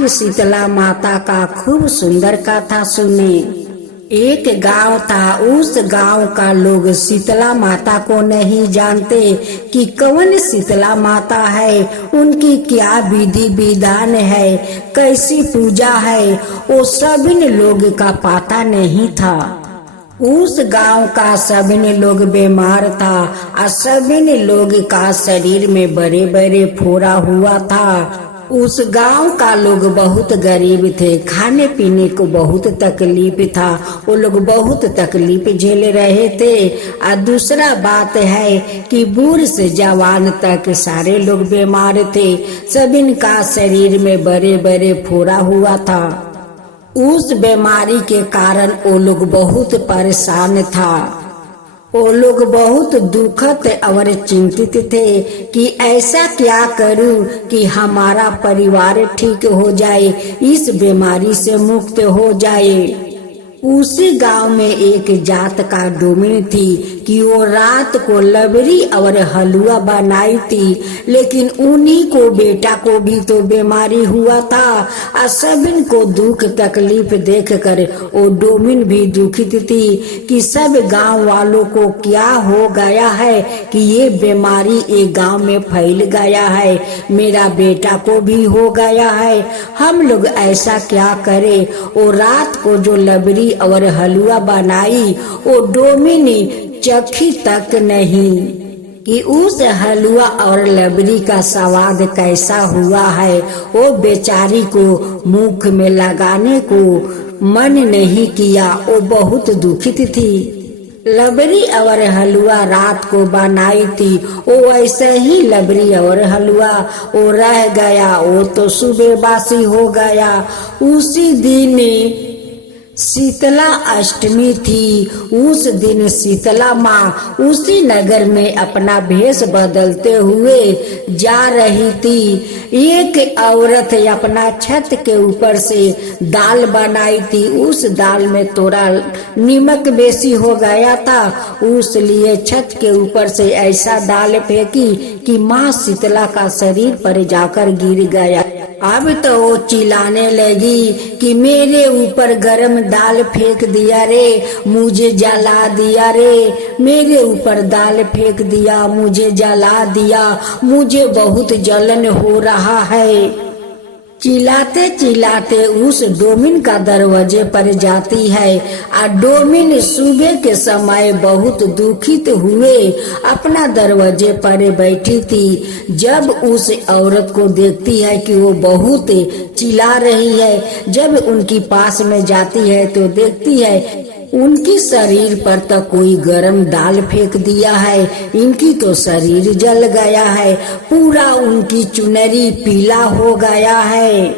आज शीतला माता का खूब सुंदर कथा सुने। एक गांव था, उस गांव का लोग शीतला माता को नहीं जानते कि कौन शीतला माता है, उनकी क्या विधि विधान है, कैसी पूजा है, वो सभी लोग का पता नहीं था। उस गांव का सभी लोग बीमार था और सभी लोग का शरीर में बड़े बड़े फोड़ा हुआ था। उस गांव का लोग बहुत गरीब थे, खाने पीने को बहुत तकलीफ था, वो लोग बहुत तकलीफ झेल रहे थे। और दूसरा बात है कि बूढ़ से जवान तक सारे लोग बीमार थे, सभी का शरीर में बड़े बड़े फोड़ा हुआ था। उस बीमारी के कारण वो लोग बहुत परेशान था। वो लोग बहुत दुखद और चिंतित थे कि ऐसा क्या करूं कि हमारा परिवार ठीक हो जाए, इस बीमारी से मुक्त हो जाए। उसी गांव में एक जात का डोमिन थी कि वो रात को लबरी और हलवा बनाई थी, लेकिन उन्हीं को बेटा को भी तो बीमारी हुआ था। और सभी को दुख तकलीफ देखकर वो डोमिन भी दुखित थी कि सब गांव वालों को क्या हो गया है कि ये बीमारी एक गांव में फैल गया है, मेरा बेटा को भी हो गया है, हम लोग ऐसा क्या करें। वो रात को जो लबरी और हलवा बनाई, वो डोमिनी चखी तक नहीं कि उस हलवा और लबरी का स्वाद कैसा हुआ है। वो बेचारी को मुख में लगाने को मन नहीं किया, वो बहुत दुखित थी। लबरी और हलवा रात को बनाई थी, वो ऐसे ही लबरी और हलवा वो रह गया, वो तो सुबह बासी हो गया। उसी दिन शीतला अष्टमी थी। उस दिन शीतला माँ उसी नगर में अपना भेष बदलते हुए जा रही थी। एक औरत अपना छत के ऊपर से दाल बनाई थी, उस दाल में थोड़ा नमक बेसी हो गया था, उसलिए छत के ऊपर से ऐसा दाल फेंकी कि माँ शीतला का शरीर पर जाकर गिर गया। अब तो वो चिल्लाने लगी कि मेरे ऊपर गरम दाल फेंक दिया रे, मुझे जला दिया रे, मेरे ऊपर दाल फेंक दिया, मुझे जला दिया, मुझे बहुत जलन हो रहा है। चिल्लाते चिल्लाते उस डोमिन का दरवाजे पर जाती है और डोमिन सुबह के समय बहुत दुखित हुए अपना दरवाजे पर बैठी थी। जब उस औरत को देखती है कि वो बहुत चिल्ला रही है, जब उनकी पास में जाती है तो देखती है उनकी शरीर पर तो कोई गरम दाल फेंक दिया है, इनकी तो शरीर जल गया है, पूरा उनकी चुनरी पीला हो गया है।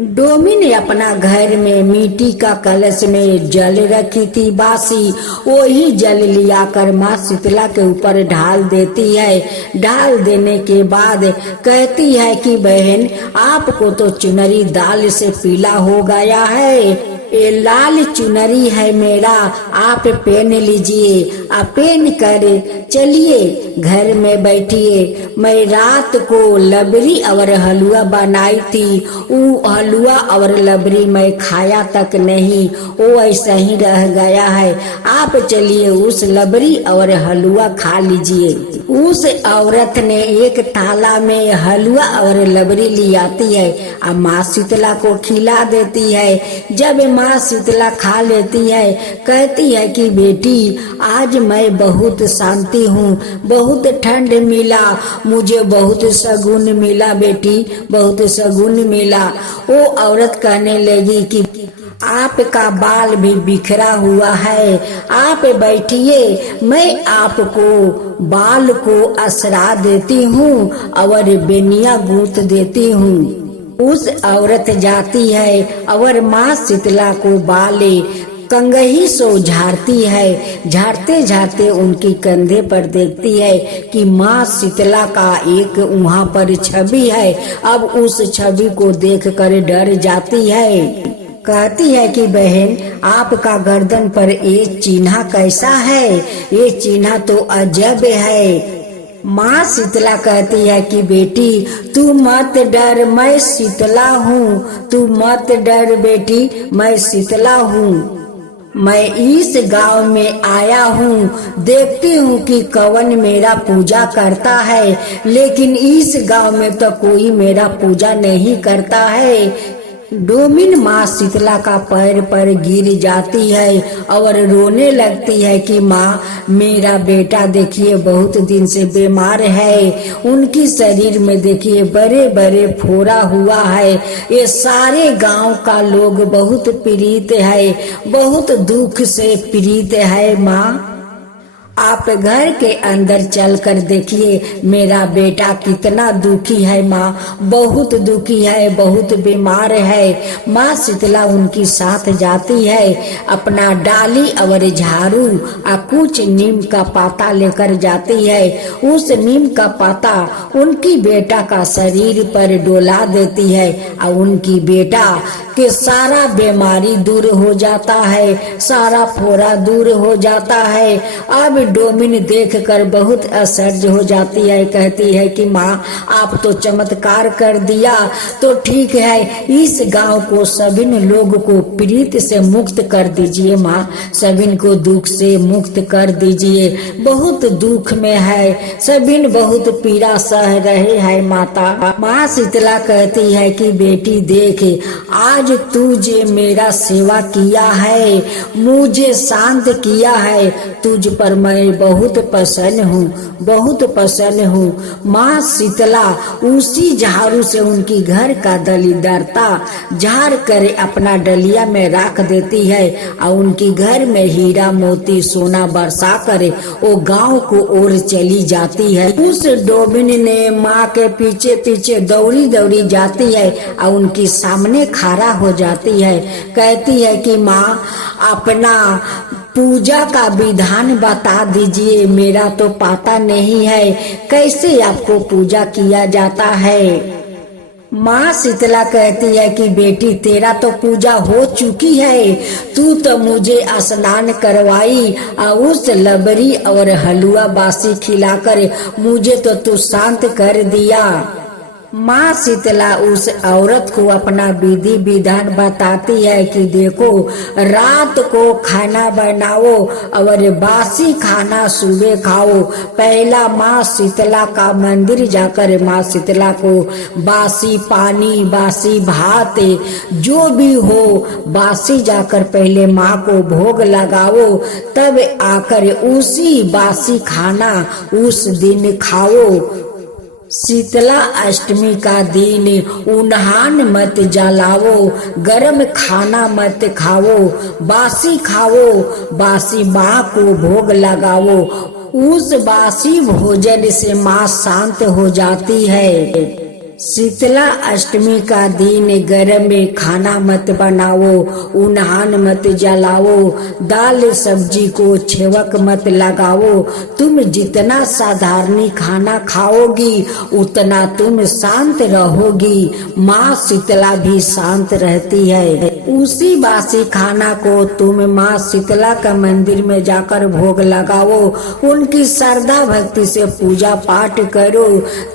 डोमिन अपना घर में मिट्टी का कलश में जल रखी थी बासी, वही जल लिया कर माँ शीतला के ऊपर ढाल देती है। ढाल देने के बाद कहती है कि बहन, आपको तो चुनरी दाल से पीला हो गया है, ये लाल चुनरी है मेरा, आप पहन लीजिए। आप पहन कर चलिए घर में बैठिए। मैं रात को लबरी और हलवा बनाई थी, वो हलवा और लबरी मैं खाया तक नहीं, वो ऐसा ही रह गया है, आप चलिए उस लबरी और हलवा खा लीजिए। उस औरत ने एक थाला में हलवा और लबरी ले आती है और माँ शीतला को खिला देती है। जब माँ शीतला खा लेती है, कहती है कि बेटी, आज मैं बहुत शांति हूँ, बहुत ठंड मिला, मुझे बहुत शगुन मिला बेटी, बहुत शगुन मिला। वो औरत कहने लगी कि आपका बाल भी बिखरा हुआ है, आप बैठिए, मैं आपको बाल को असरा देती हूँ और बेनिया गूंथ देती हूँ। उस औरत जाती है और माँ शीतला को बाले कंगही से झाड़ती है। झाड़ते झाड़ते उनकी कंधे पर देखती है कि माँ शीतला का एक वहाँ पर छवि है। अब उस छवि को देखकर डर जाती है। कहती है कि बहन, आपका गर्दन पर ये चिन्ह कैसा है? ये चिन्ह तो अजब है। माँ शीतला कहती है कि बेटी तू मत डर, मैं शीतला हूँ, तू मत डर बेटी, मैं शीतला हूँ। मैं इस गांव में आया हूँ, देखती हूँ कि कौन मेरा पूजा करता है, लेकिन इस गांव में तो कोई मेरा पूजा नहीं करता है। डोमिन माँ शीतला का पैर पर गिर जाती है और रोने लगती है कि माँ मेरा बेटा देखिए बहुत दिन से बीमार है, उनकी शरीर में देखिए बड़े बड़े फोड़ा हुआ है, ये सारे गांव का लोग बहुत पीड़ित है, बहुत दुख से पीड़ित है। माँ आप घर के अंदर चलकर देखिए मेरा बेटा कितना दुखी है, माँ बहुत दुखी है, बहुत बीमार है। माँ शीतला उनकी साथ जाती है, अपना डाली और झाड़ू और कुछ नीम का पाता लेकर जाती है। उस नीम का पाता उनकी बेटा का शरीर पर डोला देती है और उनकी बेटा के सारा बीमारी दूर हो जाता है, सारा फोड़ा दूर हो जाता है। अब डोमिन देखकर बहुत आश्चर्य हो जाती है, कहती है कि माँ आप तो चमत्कार कर दिया, तो ठीक है इस गांव को सभी लोग को पीड़ित से मुक्त कर दीजिए माँ, सभी को दुख से मुक्त कर दीजिए, बहुत दुख में है, सभी बहुत पीड़ा सह रहे हैं माता। माँ शीतला कहती है कि बेटी देख आज तुझे मेरा सेवा किया है, मुझे शांत किया है, तुझ पर मैं बहुत प्रसन्न हूँ, बहुत प्रसन्न हूँ। माँ शीतला उसी झाड़ू से उनकी घर का दलिदरता झाड़ कर अपना डलिया में रख देती है और उनकी घर में हीरा मोती सोना बरसा कर वो गांव को ओर चली जाती है। उस डोमिन ने माँ के पीछे पीछे दौड़ी दौड़ी जाती है और उनके सामने खड़ा हो जाती है, कहती है कि माँ अपना पूजा का विधान बता दीजिए, मेरा तो पता नहीं है कैसे आपको पूजा किया जाता है। माँ शीतला कहती है कि बेटी तेरा तो पूजा हो चुकी है, तू तो मुझे स्नान करवाई और उस लबरी और हलवा बासी खिलाकर मुझे तो तू शांत कर दिया। माँ शीतला उस औरत को अपना विधि विधान बताती है कि देखो रात को खाना बनाओ और बासी खाना सुबह खाओ। पहला माँ शीतला का मंदिर जाकर माँ शीतला को बासी पानी बासी भात जो भी हो बासी जाकर पहले माँ को भोग लगाओ, तब आकर उसी बासी खाना उस दिन खाओ। शीतला अष्टमी का दिन उन्हान मत जलाओ, गरम खाना मत खाओ, बासी खाओ, बासी माँ को भोग लगाओ। उस बासी भोजन से माँ शांत हो जाती है। शीतला अष्टमी का दिन गरम में खाना मत बनाओ, उन्हान मत जलाओ, दाल सब्जी को छेवक मत लगाओ। तुम जितना साधारण खाना खाओगी उतना तुम शांत रहोगी। माँ शीतला भी शांत रहती है। उसी बासी खाना को तुम माँ शीतला का मंदिर में जाकर भोग लगाओ, उनकी श्रद्धा भक्ति से पूजा पाठ करो,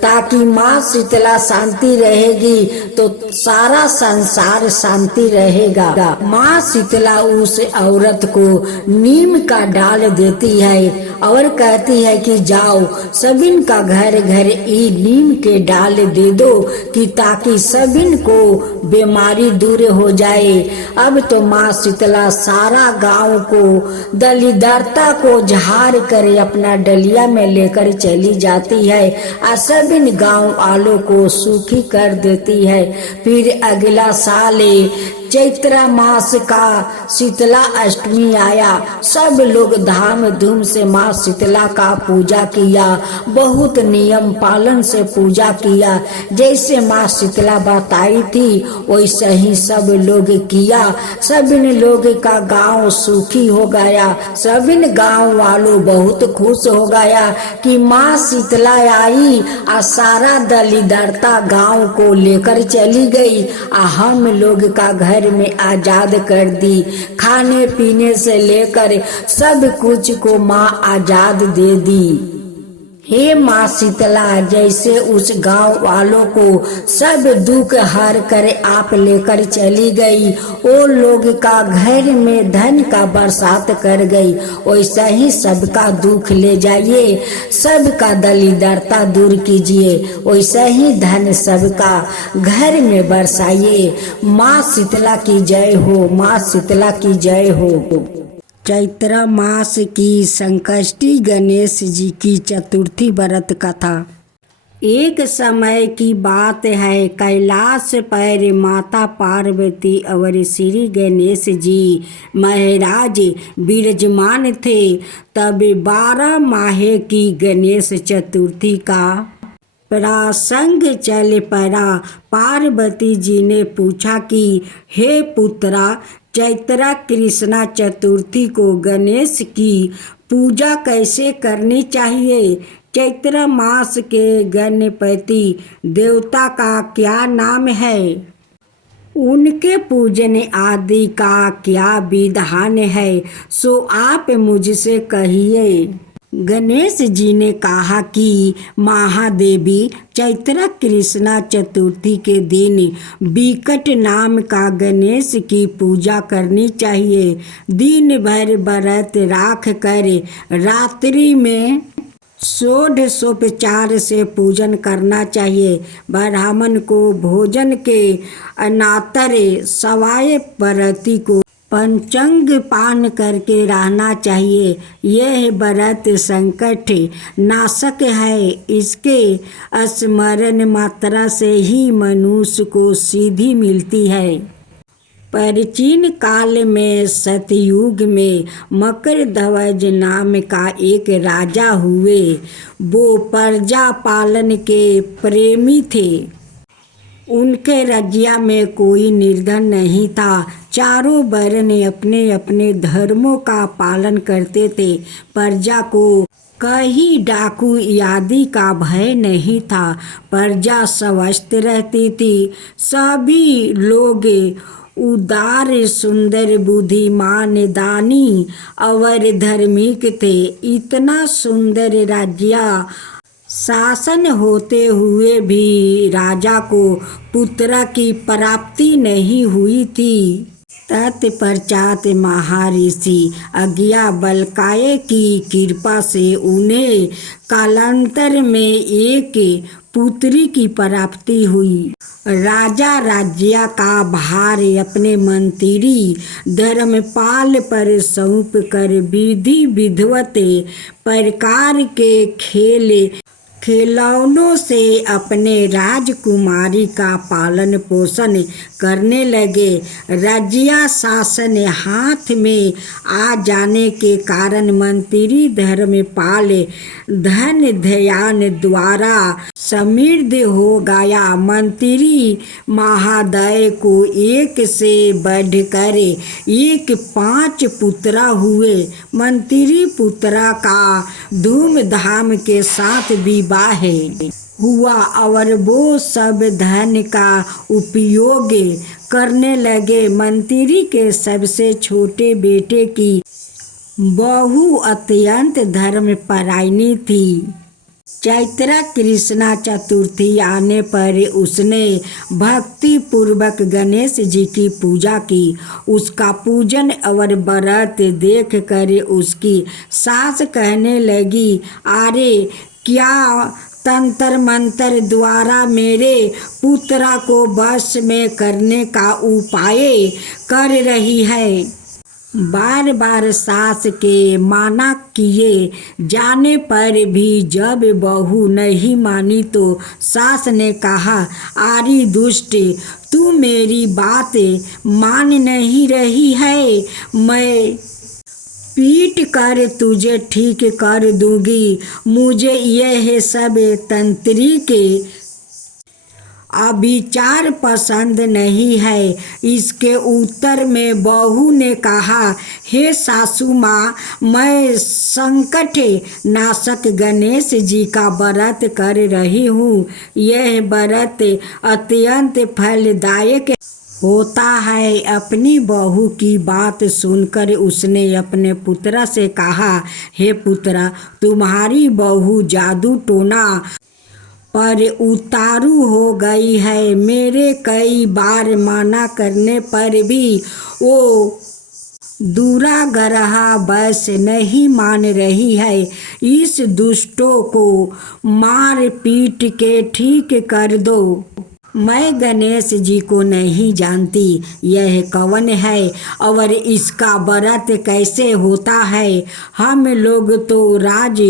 ताकि माँ शीतला शांति रहेगी तो सारा संसार शांति रहेगा। माँ शीतला उस औरत को नीम का डाल देती है और कहती है कि जाओ सभी का घर घर ये नीम के डाल दे दो कि ताकि सभी को बीमारी दूर हो जाए। अब तो माँ शीतला सारा गांव को दलिदरता को झाड़ कर अपना डलिया में लेकर चली जाती है और सभी गांव वालों को सुखी कर देती है। फिर अगला साल चैत्र मास का शीतला अष्टमी आया। सब लोग धाम धूम से माँ शीतला का पूजा किया, बहुत नियम पालन से पूजा किया। जैसे माँ शीतला बताई थी वैसे ही सब लोग किया। सभी लोग का गांव सुखी हो गया। सभी गांव वालों बहुत खुश हो गया कि माँ शीतला आई और सारा दलिदरता गांव को लेकर चली गई और हम लोग का घर में आजाद कर दी। खाने पीने से लेकर सब कुछ को माँ आजाद दे दी। हे माँ शीतला, जैसे उस गांव वालों को सब दुख हर कर आप लेकर चली गई, वो लोग का घर में धन का बरसात कर गई, वैसा ही सबका दुख ले जाइए, सबका दरिद्रता दूर कीजिए, वैसा ही धन सबका घर में बरसाइए। माँ शीतला की जय हो, माँ शीतला की जय हो। चैत्र मास की संकष्टी गणेश जी की चतुर्थी व्रत कथा। एक समय की बात है, कैलाश पर माता पार्वती और श्री गणेश जी महाराज विराजमान थे। तब 12 माह की गणेश चतुर्थी का प्रसंग चल पड़ा। पार्वती जी ने पूछा कि हे पुत्रा, चैत्र कृष्णा चतुर्थी को गणेश की पूजा कैसे करनी चाहिए? चैत्र मास के गणपति देवता का क्या नाम है? उनके पूजन आदि का क्या विधान है? सो आप मुझसे कहिए। गणेश जी ने कहा कि महादेवी, चैत्र कृष्णा चतुर्थी के दिन विकट नाम का गणेश की पूजा करनी चाहिए। दिन भर व्रत राख कर रात्रि में षोडशोपचार से पूजन करना चाहिए। ब्राह्मण को भोजन के अनातर सवाए व्रती को पंचांग पान करके रहना चाहिए। यह व्रत संकट नाशक है। इसके स्मरण मात्रा से ही मनुष्य को सिद्धि मिलती है। प्राचीन काल में सतयुग में मकरध्वज नाम का एक राजा हुए। वो प्रजा पालन के प्रेमी थे। उनके राज्य में कोई निर्धन नहीं था। चारों वर्ण अपने अपने धर्मों का पालन करते थे। प्रजा को कहीं डाकू आदि का भय नहीं था। प्रजा स्वस्थ रहती थी। सभी लोग उदार, सुंदर, बुद्धिमान, दानी और धार्मिक थे। इतना सुंदर राज्य शासन होते हुए भी राजा को पुत्र की प्राप्ति नहीं हुई थी। तत्पश्चात महर्षि याज्ञवल्क्य की कृपा से उन्हें कालांतर में एक पुत्री की प्राप्ति हुई। राजा राज्य का भार अपने मंत्री धर्मपाल पर सौंप कर विधि विधिवत प्रकार के खिलौनों से अपने राजकुमारी का पालन पोषण करने लगे। राज्य शासन हाथ में आ जाने के कारण मंत्री धर्मपाल धन ध्यान द्वारा समृद्ध हो गया। मंत्री महोदय को एक से बढ़कर एक 5 पुत्र हुए। मंत्री पुत्र का धूमधाम के साथ विवाह हुआ और वो सब धन का उपयोग करने लगे। मंत्री के सबसे छोटे बेटे की बहू अत्यंत धर्मपरायणी थी। चैत्र कृष्णा चतुर्थी आने पर उसने भक्ति पूर्वक गणेश जी की पूजा की। उसका पूजन और व्रत देख कर उसकी सास कहने लगी, अरे क्या तंत्र मंत्र द्वारा मेरे पुत्र को वश में करने का उपाय कर रही है। बार बार सास के माना किए जाने पर भी जब बहू नहीं मानी तो सास ने कहा, आरी दुष्ट, तू मेरी बात मान नहीं रही है। मैं पीट कर तुझे ठीक कर दूंगी। मुझे यह सब तांत्रिक अविचार पसंद नहीं है। इसके उत्तर में बहू ने कहा, हे सासू माँ, मैं संकट नाशक गणेश जी का व्रत कर रही हूँ। यह व्रत अत्यंत फलदायक होता है। अपनी बहू की बात सुनकर उसने अपने पुत्र से कहा, हे पुत्र, तुम्हारी बहू जादू टोना पर उतारू हो गई है। मेरे कई बार माना करने पर भी वो दूरागरहा बस नहीं मान रही है। इस दुष्टों को मार पीट के ठीक कर दो। मैं गणेश जी को नहीं जानती, यह कौन है और इसका व्रत कैसे होता है। हम लोग तो राज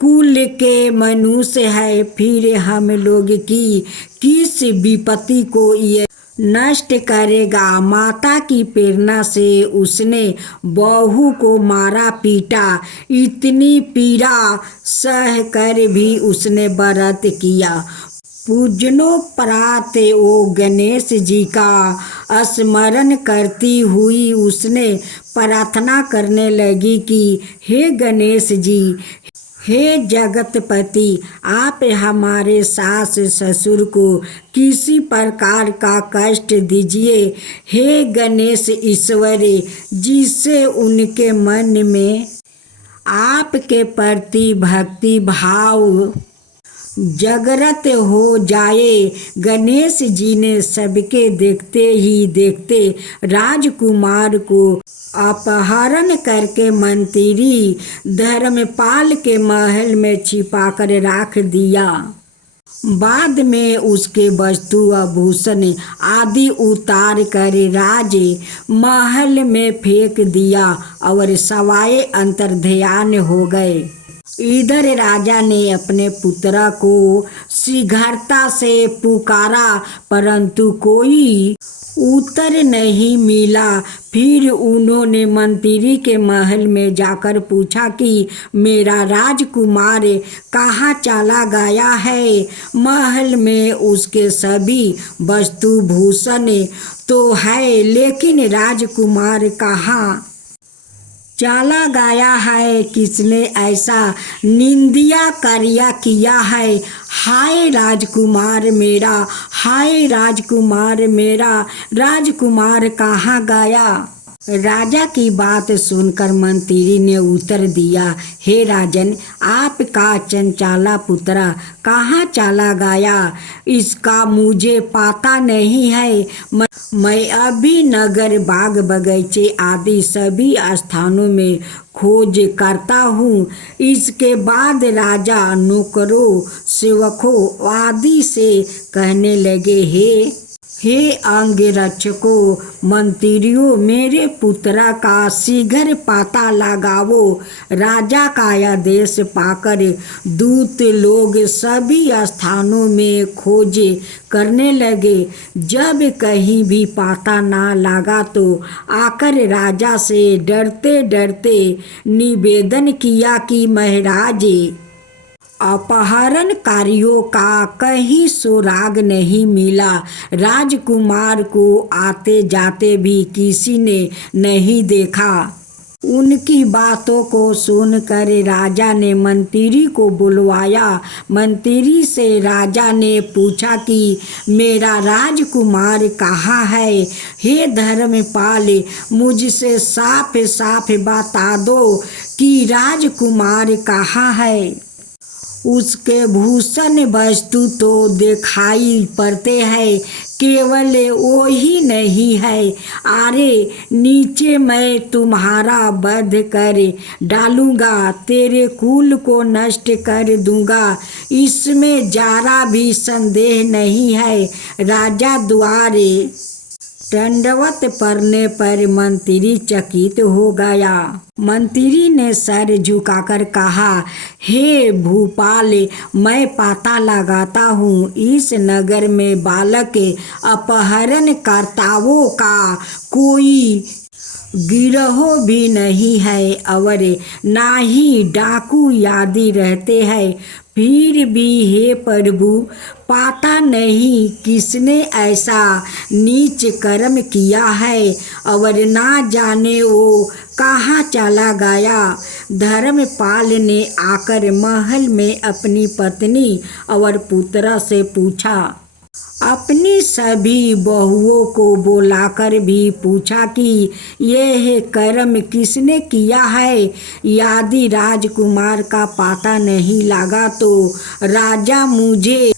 कुल के मनुष्य है, फिर हम लोग की किस विपत्ति को ये नष्ट करेगा। माता की प्रेरणा से उसने बहू को मारा पीटा। इतनी पीड़ा सह कर भी उसने व्रत किया। पूजनोपरांत वो गणेश जी का स्मरण करती हुई उसने प्रार्थना करने लगी कि हे गणेश जी, हे जगतपति, आप हमारे सास ससुर को किसी प्रकार का कष्ट दीजिए। हे गणेश ईश्वर, जिससे उनके मन में आपके प्रति भक्ति भाव जागृत हो जाए। गणेश जी ने सबके देखते ही देखते राजकुमार को अपहरण करके मंत्री धर्मपाल के महल में छिपाकर रख दिया। बाद में उसके वस्तु आभूषण आदि उतार कर राज महल में फेंक दिया और सवाए अंतर्ध्यान हो गए। इधर राजा ने अपने पुत्र को शीघ्रता से पुकारा, परंतु कोई उत्तर नहीं मिला। फिर उन्होंने मंत्री के महल में जाकर पूछा कि मेरा राजकुमार कहाँ चला गया है। महल में उसके सभी वस्तु भूषण तो है, लेकिन राजकुमार कहाँ चला गया है। किसने ऐसा निंदिया कार्य किया है। हाय राजकुमार मेरा, हाय राजकुमार मेरा, राजकुमार कहाँ गया। राजा की बात सुनकर मंत्री ने उत्तर दिया, हे राजन, आपका चंचला पुत्र कहाँ चला गया, इसका मुझे पता नहीं है। मैं अभी नगर, बाग, बगीचे आदि सभी स्थानों में खोज करता हूँ। इसके बाद राजा नौकरों, सेवकों आदि से कहने लगे, हे अंगरक्षकों, मंत्रियों, मेरे पुत्र का शीघ्र पता लगाओ। राजा का आदेश पाकर दूत लोग सभी स्थानों में खोज करने लगे। जब कहीं भी पता ना लगा तो आकर राजा से डरते डरते निवेदन किया कि महाराज, अपहरणकारियों का कहीं सुराग नहीं मिला। राजकुमार को आते जाते भी किसी ने नहीं देखा। उनकी बातों को सुनकर राजा ने मंत्री को बुलवाया। मंत्री से राजा ने पूछा कि मेरा राजकुमार कहाँ है। हे धर्मपाल, मुझसे साफ साफ बता दो कि राजकुमार कहाँ है। उसके भूषण वस्तु तो दिखाई पड़ते हैं, केवल वो ही नहीं है। अरे नीचे मैं तुम्हारा वध कर डालूंगा, तेरे कुल को नष्ट कर दूंगा, इसमें जरा भी संदेह नहीं है। राजा द्वारे दंडवत पड़ने पर मंत्री चकित हो गया। मंत्री ने सर झुकाकर कहा, हे भूपाल, मैं पता लगाता हूँ, इस नगर में बालक अपहरणकर्ताओं का कोई गिरोह भी नहीं है और ना ही डाकू आदि रहते हैं। फिर भी हे प्रभु, पता नहीं किसने ऐसा नीच कर्म किया है और ना जाने वो कहाँ चला गया। धर्मपाल ने आकर महल में अपनी पत्नी और पुत्र से पूछा, अपनी सभी बहुओं को बुलाकर भी पूछा कि यह कर्म किसने किया है। यदि राजकुमार का पता नहीं लगा तो राजा मुझे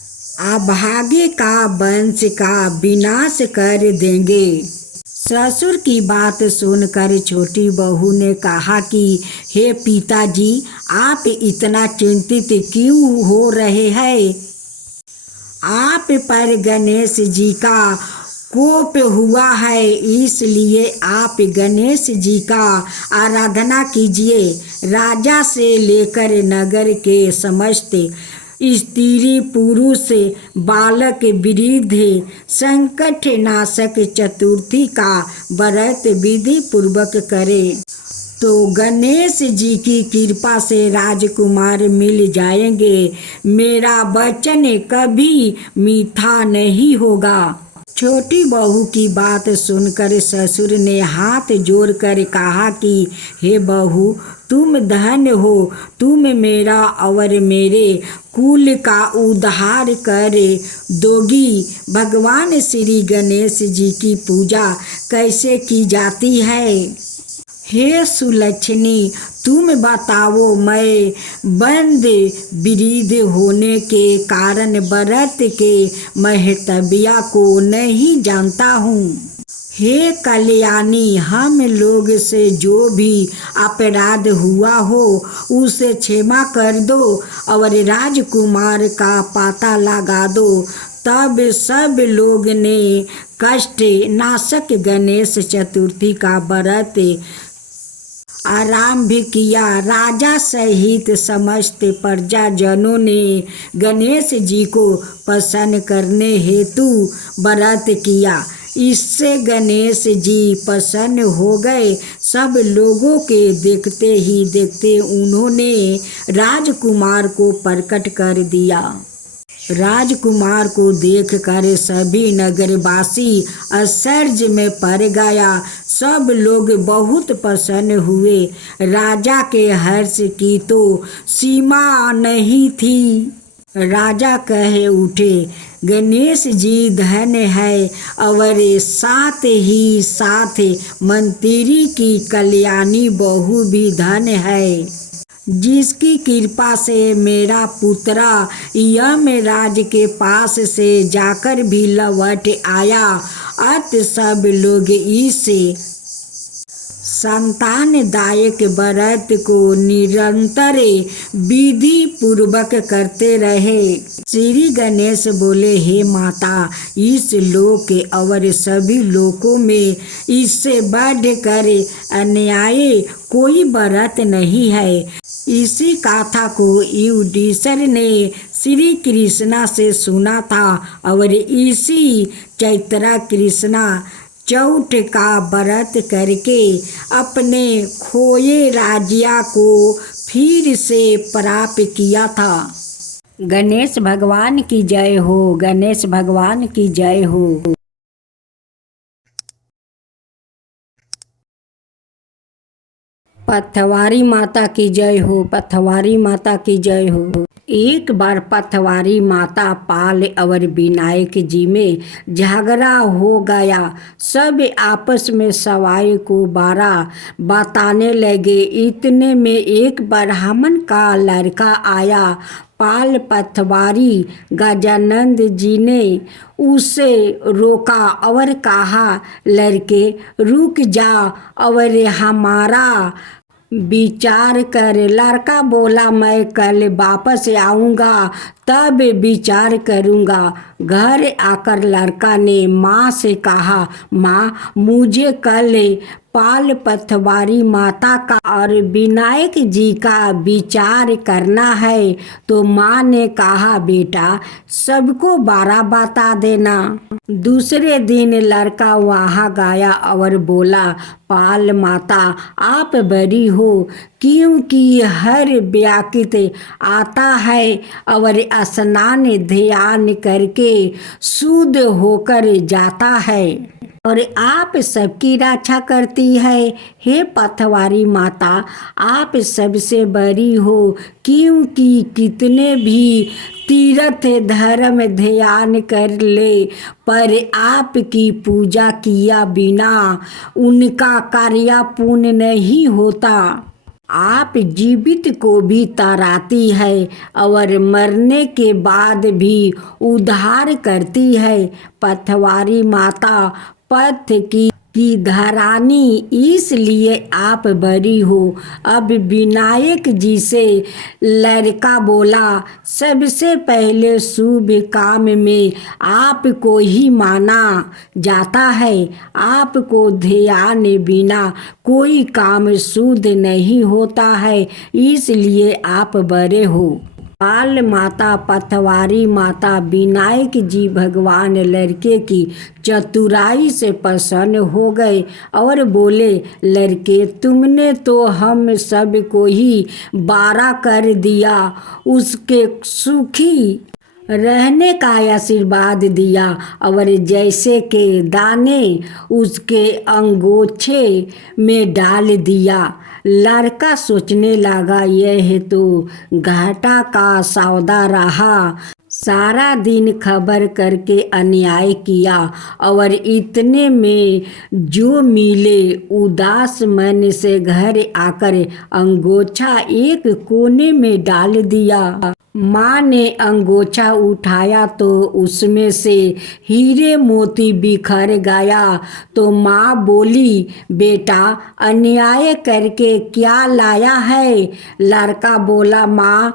अभागे का वंश का विनाश कर देंगे। ससुर की बात सुनकर छोटी बहू ने कहा कि हे पिताजी, आप इतना चिंतित क्यों हो रहे हैं? आप पर गणेश जी का कोप हुआ है, इसलिए आप गणेश जी का आराधना कीजिए। राजा से लेकर नगर के समस्त स्त्री पुरुष बालक वृद्ध संकट नाशक चतुर्थी का व्रत विधि पूर्वक करे तो गणेश जी की कृपा से राजकुमार मिल जाएंगे। मेरा वचन कभी मीठा नहीं होगा। छोटी बहू की बात सुनकर ससुर ने हाथ जोड़कर कहा कि हे बहू, तुम धन्य हो, तुम मेरा और मेरे कुल का उद्धार कर दोगी। भगवान श्री गणेश जी की पूजा कैसे की जाती है? हे सुलक्षणी, तुम बताओ। मैं बंद वृद्ध होने के कारण व्रत के महत्व को नहीं जानता हूँ। हे कल्याणी, हम लोग से जो भी अपराध हुआ हो उसे क्षमा कर दो और राजकुमार का पता लगा दो। तब सब लोग ने कष्ट नाशक गणेश चतुर्थी का व्रत आरंभ किया। राजा सहित समस्त प्रजाजनों ने गणेश जी को प्रसन्न करने हेतु व्रत किया। इससे गणेश जी प्रसन्न हो गए। सब लोगों के देखते ही देखते उन्होंने राजकुमार को प्रकट कर दिया। राजकुमार को देखकर सभी नगरवासी आश्चर्य में पड़ गया। सब लोग बहुत प्रसन्न हुए। राजा के हर्ष की तो सीमा नहीं थी। राजा कहे उठे, गणेश जी धन्य है और साथ ही साथ मंत्री की कल्याणी बहू भी धन्य है, जिसकी कृपा से मेरा पुत्रा यमराज के पास से जाकर भी लौट आया। अत सब लोग इस संतानदायक व्रत को निरंतर विधि पूर्वक करते रहे। श्री गणेश बोले, हे माता, इस लोक और सभी लोकों में इससे बढ़कर अन्याय कोई व्रत नहीं है। इसी कथा को युधिष्ठिर ने श्री कृष्णा से सुना था और इसी चैत्र कृष्णा चौथ का व्रत करके अपने खोए राज्य को फिर से प्राप्त किया था। गणेश भगवान की जय हो। गणेश भगवान की जय हो। पथवारी माता की जय हो। पथवारी माता की जय हो। एक बार पथवारी माता पाल और विनायक जी में झगड़ा हो गया। सब आपस में सवाई को बारा बताने लगे। इतने में एक ब्राह्मण का लड़का आया। पाल पथवारी गजानंद जी ने उसे रोका और कहा, लड़के रुक जा और हमारा विचार कर। लड़का बोला, मैं कल वापस आऊँगा तब विचार करूँगा। घर आकर लड़का ने माँ से कहा, माँ, मुझे कल पाल पथवारी माता का और विनायक जी का विचार करना है। तो माँ ने कहा, बेटा सबको बारह बता देना। दूसरे दिन लड़का वहाँ गया और बोला, पाल माता, आप बड़ी हो, क्योंकि हर व्याकृत आता है और स्नान ध्यान करके शुद्ध होकर जाता है और आप सबकी रक्षा करती है। हे पथवारी माता, आप सबसे बड़ी हो, क्योंकि कितने भी तीर्थ धर्म ध्यान कर ले, पर आपकी पूजा किया बिना उनका कार्य पूर्ण नहीं होता। आप जीवित को भी तराती है और मरने के बाद भी उद्धार करती है। पथवारी माता पथ की धरानी, इसलिए आप बरी हो। अब विनायक जी से लड़का बोला, सबसे पहले शुभ काम में आपको ही माना जाता है। आपको ध्यान बिना कोई काम शुद्ध नहीं होता है, इसलिए आप बड़े हो। पाल माता पथवारी माता विनायक जी भगवान लड़के की चतुराई से प्रसन्न हो गए और बोले, लड़के तुमने तो हम सब को ही बारा कर दिया, उसके सुखी रहने का आशीर्वाद दिया और जैसे के दाने उसके अंगोछे में डाल दिया। लड़का सोचने लगा, यह तो घाटा का सौदा रहा। सारा दिन खबर करके अन्याय किया और इतने में जो मिले उदास मन से घर आकर अंगोछा एक कोने में डाल दिया। माँ ने अंगोछा उठाया तो उसमें से हीरे मोती बिखर गया। तो माँ बोली, बेटा अन्याय करके क्या लाया है? लड़का बोला, माँ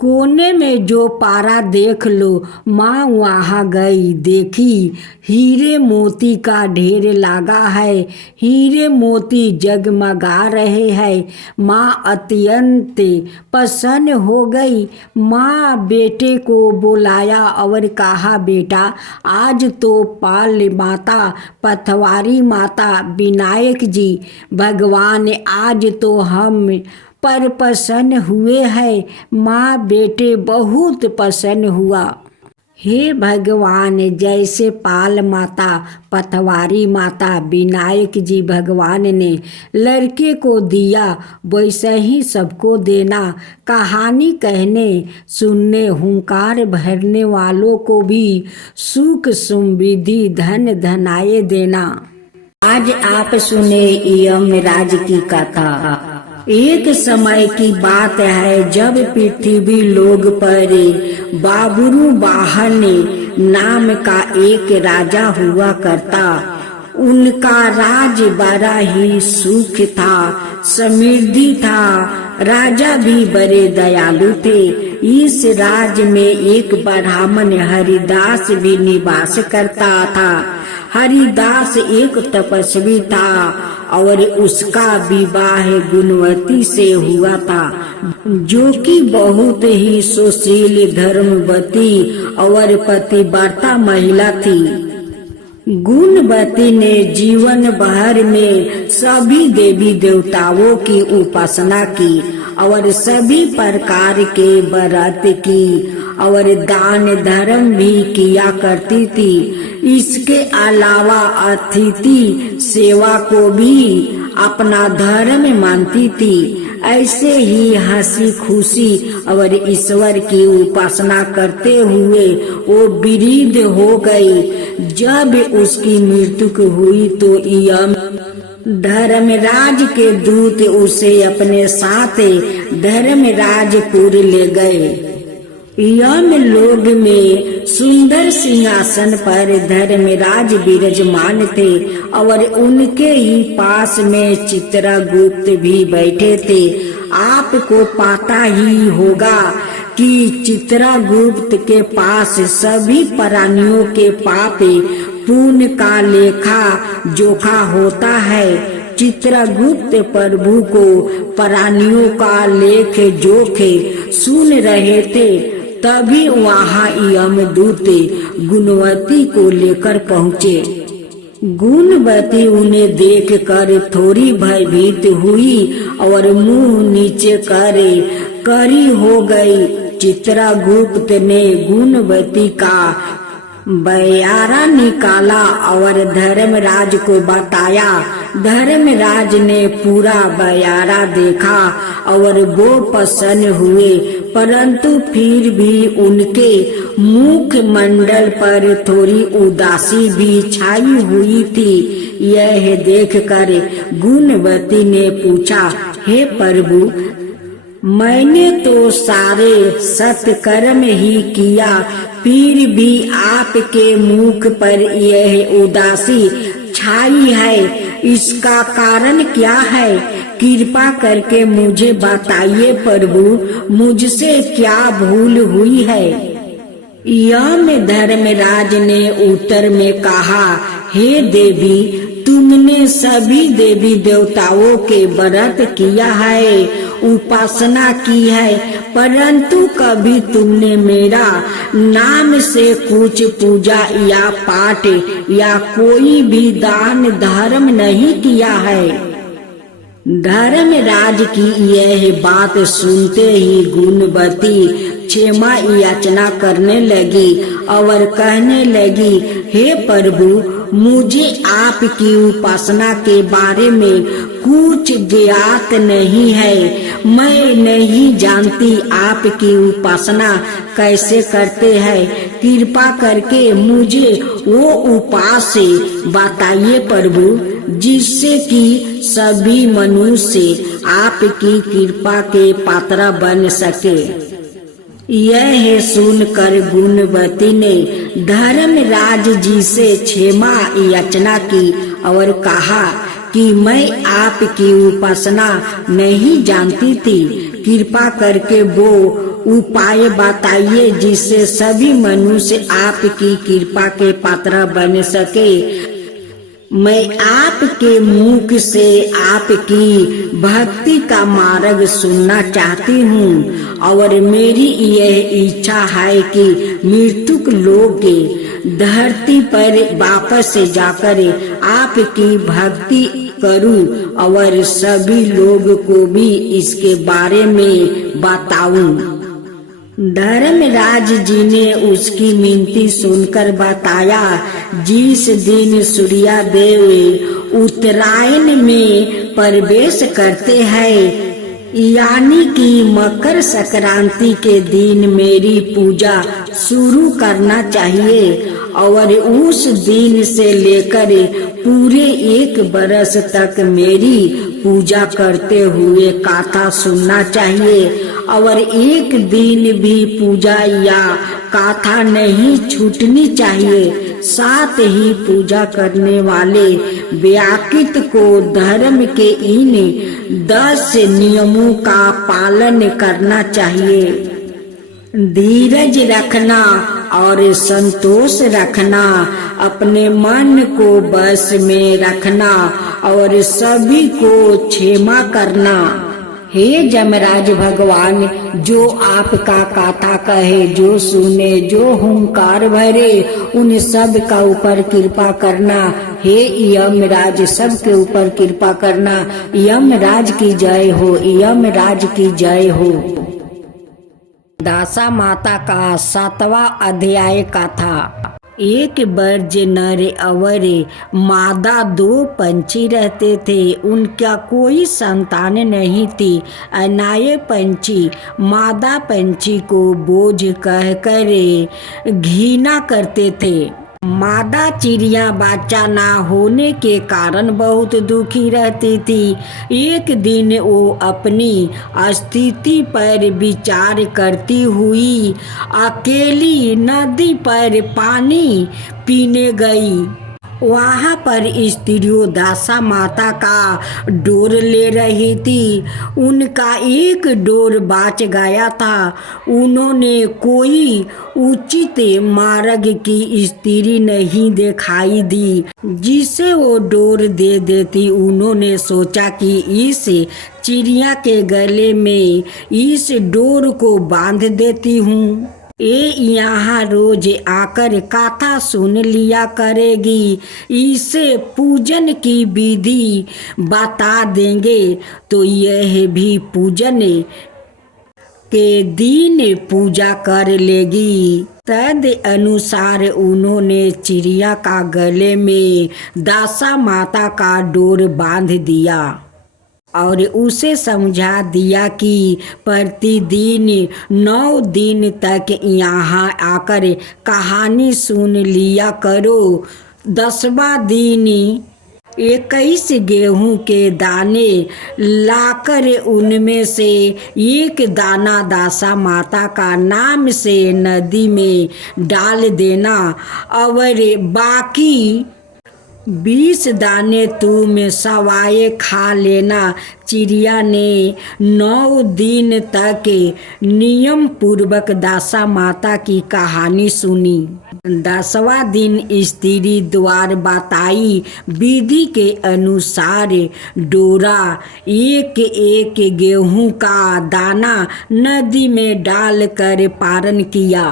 कोने में जो पारा देख लो। माँ वहाँ गई, देखी हीरे मोती का ढेर लगा है, हीरे मोती जगमगा रहे हैं। माँ अत्यंत प्रसन्न हो गई। माँ बेटे को बुलाया और कहा, बेटा आज तो पाल माता पथवारी माता विनायक जी भगवान आज तो हम पर प्रसन्न हुए हैं। माँ बेटे बहुत प्रसन्न हुआ। हे भगवान, जैसे पाल माता पथवारी माता विनायक जी भगवान ने लड़के को दिया वैसे ही सबको देना। कहानी कहने सुनने हुंकार भरने वालों को भी सुख समृद्धि धन धनाए देना। आज आप सुने यमराज की कथा। एक समय की बात है जब पृथ्वी लोग पर बाबरू वाहन नाम का एक राजा हुआ करता। उनका राज बड़ा ही सुख था, समृद्धि था। राजा भी बड़े दयालु थे। इस राज में एक ब्राह्मण हरिदास भी निवास करता था। हरिदास एक तपस्वी था और उसका विवाह गुणवती से हुआ था, जो कि बहुत ही सुशील धर्मवती और पतिव्रता महिला थी। गुणवती ने जीवन भर में सभी देवी देवताओं की उपासना की और सभी प्रकार के व्रत की और दान धर्म भी किया करती थी। इसके अलावा अतिथि सेवा को भी अपना धर्म मानती थी। ऐसे ही हंसी खुशी और ईश्वर की उपासना करते हुए वो वृद्ध हो गई। जब उसकी मृत्यु हुई तो यम धर्मराज के दूत उसे अपने साथ धर्मराजपुर ले गए। यम लोग में सुंदर सिंहासन पर धर्मराज विराजमान थे और उनके ही पास में चित्रगुप्त भी बैठे थे। आपको पता ही होगा कि चित्रगुप्त के पास सभी प्राणियों के पाप पुण्य का लेखा जोखा होता है। चित्रगुप्त प्रभु को प्राणियों का लेख जोखे सुन रहे थे। तभी वहाँ यमदूत गुणवती को लेकर पहुँचे। गुणवती उन्हें देख कर थोड़ी भयभीत हुई और मुंह नीचे करे करी हो गई। चित्रगुप्त ने गुणवती का बयारा निकाला और धर्मराज को बताया। धर्मराज ने पूरा बयारा देखा और वो प्रसन्न हुए, परंतु फिर भी उनके मुख मंडल पर थोड़ी उदासी भी छाई हुई थी। यह देखकर गुणवती ने पूछा, हे प्रभु, मैंने तो सारे सत्कर्म ही किया, फिर भी आपके मुख पर यह उदासी छाई है, इसका कारण क्या है? कृपा करके मुझे बताइए प्रभु, मुझसे क्या भूल हुई है? यम धर्मराज ने उत्तर में कहा, हे देवी, तुमने सभी देवी देवताओं के व्रत किया है, उपासना की है, परंतु कभी तुमने मेरा नाम से कुछ पूजा या पाठ या कोई भी दान धर्म नहीं किया है। धर्मराज की यह बात सुनते ही गुणवती क्षमा याचना करने लगी और कहने लगी, हे प्रभु, मुझे आपकी उपासना के बारे में कुछ ज्ञात नहीं है। मैं नहीं जानती आपकी उपासना कैसे करते हैं। कृपा करके मुझे वो उपाय बताइए प्रभु, जिससे कि सभी मनुष्य आपकी कृपा के पात्र बन सके। यह सुनकर गुणवती ने धर्मराज जी से क्षमा याचना की और कहा कि मैं आपकी उपासना नहीं जानती थी, कृपा करके वो उपाय बताइए जिससे सभी मनुष्य आपकी कृपा के पात्र बन सके। मैं आपके मुख से आपकी भक्ति का मार्ग सुनना चाहती हूँ और मेरी यह इच्छा है कि मृत्युक लोग धरती पर वापस जाकर आपकी भक्ति करूं और सभी लोग को भी इसके बारे में बताऊं। धर्मराज जी ने उसकी मिनती सुनकर बताया, जिस दिन सूर्यदेव उत्तरायण में प्रवेश करते हैं, यानी कि मकर संक्रांति के दिन मेरी पूजा शुरू करना चाहिए और उस दिन से लेकर पूरे 1 बरस तक मेरी पूजा करते हुए कथा सुनना चाहिए और एक दिन भी पूजा या कथा नहीं छूटनी चाहिए। साथ ही पूजा करने वाले व्याकृत को धर्म के इन 10 नियमों का पालन करना चाहिए। धीरज रखना और संतोष रखना, अपने मन को बस में रखना और सभी को क्षमा करना। हे जमराज भगवान, जो आपका कथा कहे, जो सुने, जो हुंकार भरे, उन सब का ऊपर कृपा करना। हे यमराज, सब के ऊपर कृपा करना। यमराज की जय हो, यमराज की जय हो। दासा माता का 7वां अध्याय कथा। एक बर्ज नर और मादा 2 पंछी रहते थे। उनका कोई संतान नहीं थी। अनाये पंछी मादा पंछी को बोझ कहकर घृणा करते थे। मादा चिड़िया बच्चा ना होने के कारण बहुत दुखी रहती थी। एक दिन वो अपनी स्थिति पर विचार करती हुई अकेली नदी पर पानी पीने गई। वहाँ पर स्त्रियों दासा माता का डोर ले रही थी। उनका एक डोर बच गया था। उन्होंने कोई उचित मार्ग की स्त्री नहीं दिखाई दी जिसे वो डोर दे देती। उन्होंने सोचा कि इस चिड़िया के गले में इस डोर को बांध देती हूँ। ये यहाँ रोज आकर कथा सुन लिया करेगी। इसे पूजन की विधि बता देंगे तो यह भी पूजन के दिन पूजा कर लेगी। तद अनुसार उन्होंने चिड़िया का गले में दासा माता का डोर बांध दिया और उसे समझा दिया कि प्रतिदिन 9 दिन तक यहाँ आकर कहानी सुन लिया करो। 10वां दिन 21 गेहूं के दाने लाकर उनमें से एक दाना दासा माता का नाम से नदी में डाल देना और बाकी 20 दाने तुम सवाए खा लेना। चिड़िया ने 9 दिन तक नियम पूर्वक दासा माता की कहानी सुनी। 10वां दिन स्त्री द्वार बताई विधि के अनुसार डोरा एक एक गेहूं का दाना नदी में डालकर पारण किया।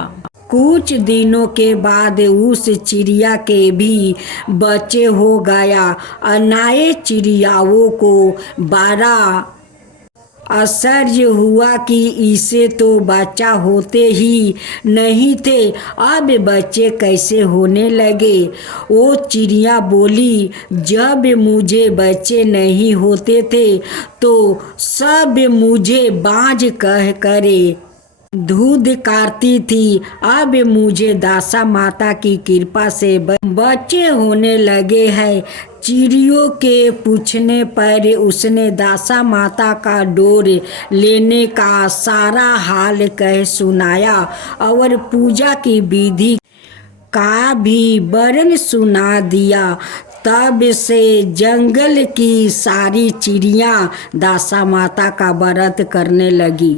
कुछ दिनों के बाद उस चिड़िया के भी बच्चे हो गया। अनाए चिड़ियाओं को बड़ा आश्चर्य हुआ कि इसे तो बच्चा होते ही नहीं थे, अब बच्चे कैसे होने लगे। वो चिड़िया बोली, जब मुझे बच्चे नहीं होते थे तो सब मुझे बाँझ कह करे दूध काटती थी, अब मुझे दासा माता की कृपा से बच्चे होने लगे हैं। चिड़ियों के पूछने पर उसने दासा माता का डोर लेने का सारा हाल कह सुनाया और पूजा की विधि का भी वर्णन सुना दिया। तब से जंगल की सारी चिड़ियाँ दासा माता का व्रत करने लगी।